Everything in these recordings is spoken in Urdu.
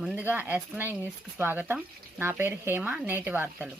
ముందుగా ఎస్ఎన్ఐ న్యూస్కి స్వాగతం. నా పేరు హేమ నేటి వార్తలు.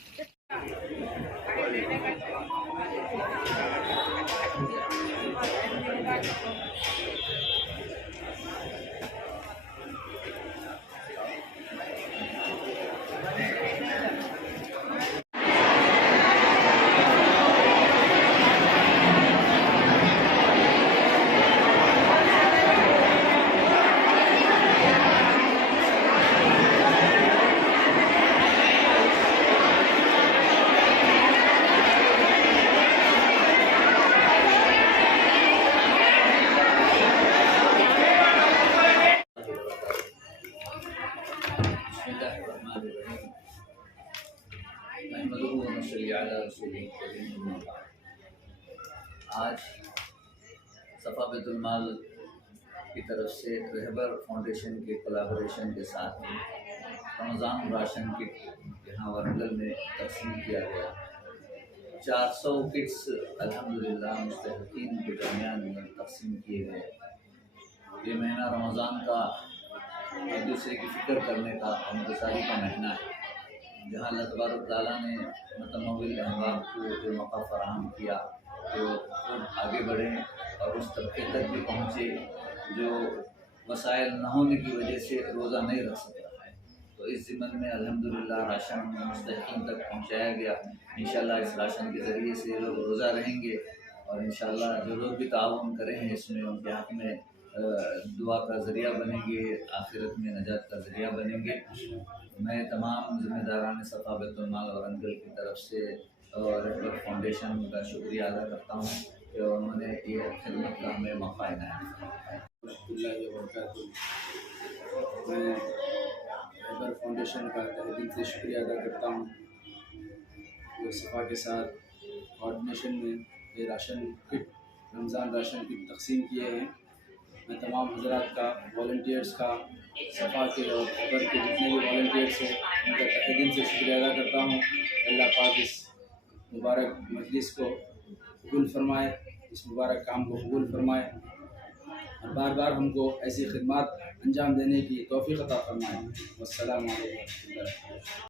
بسم الله الرحمن الرحيم نحمده ونصلي على رسوله الكريم آج صفا بیت المال کی طرف سے رہبر فاؤنڈیشن کے کولابوریشن کے ساتھ رمضان راشن کٹ یہاں ورنگل میں تقسیم کیا گیا۔ چار سو کٹس الحمدللہ مستحقین کے درمیان تقسیم کیے گئے۔ یہ مہینہ رمضان کا ایک دوسرے کی فکر کرنے کا انتظاری کا مہینہ ہے۔ جہاں اللہ تبارک تعالیٰ نے متمول احباب کو جو موقع فراہم کیا کہ وہ خود آگے بڑھیں اور اس طبقے تک بھی پہنچے جو وسائل نہ ہونے کی وجہ سے روزہ نہیں رکھ سک رہا ہے۔ تو اس ضمن میں الحمدللہ راشن مستحقین تک پہنچایا گیا۔ انشاءاللہ اس راشن کے ذریعے سے لوگ روزہ رہیں گے اور انشاءاللہ جو لوگ بھی تعاون کریں ہیں اس میں ان کے حق میں دعا کا ذریعہ بنیں گے، آخرت میں نجات کا ذریعہ بنیں گے۔ میں تمام ذمہ داران صفا بیت المال اور انگل کی طرف سے اور فاؤنڈیشن کا شکریہ ادا کرتا ہوں کہ انہوں نے یہ خدمت کا ہمیں موقع عنایت کیا۔ رحمۃ اللہ وبرکاتہ میں خیبر فاؤنڈیشن کا تہ دل سے شکریہ ادا کرتا ہوں، جو صفا کے ساتھ کوآڈینیشن میں یہ راشن کٹ، رمضان راشن کٹ تقسیم کیے ہیں۔ میں تمام حضرات کا والنٹیئرس کا، صفا کے اور خیبر کے جتنے بھی والنٹیئرس ہیں، ان کا تہ دل سے شکریہ ادا کرتا ہوں۔ اللہ پاک اس مبارک مجلس کو قبول فرمائے، اس مبارک کام کو قبول فرمائے اور بار بار ہم کو ایسی خدمات انجام دینے کی توفیق عطا فرمائے۔ والسلام علیکم اللہ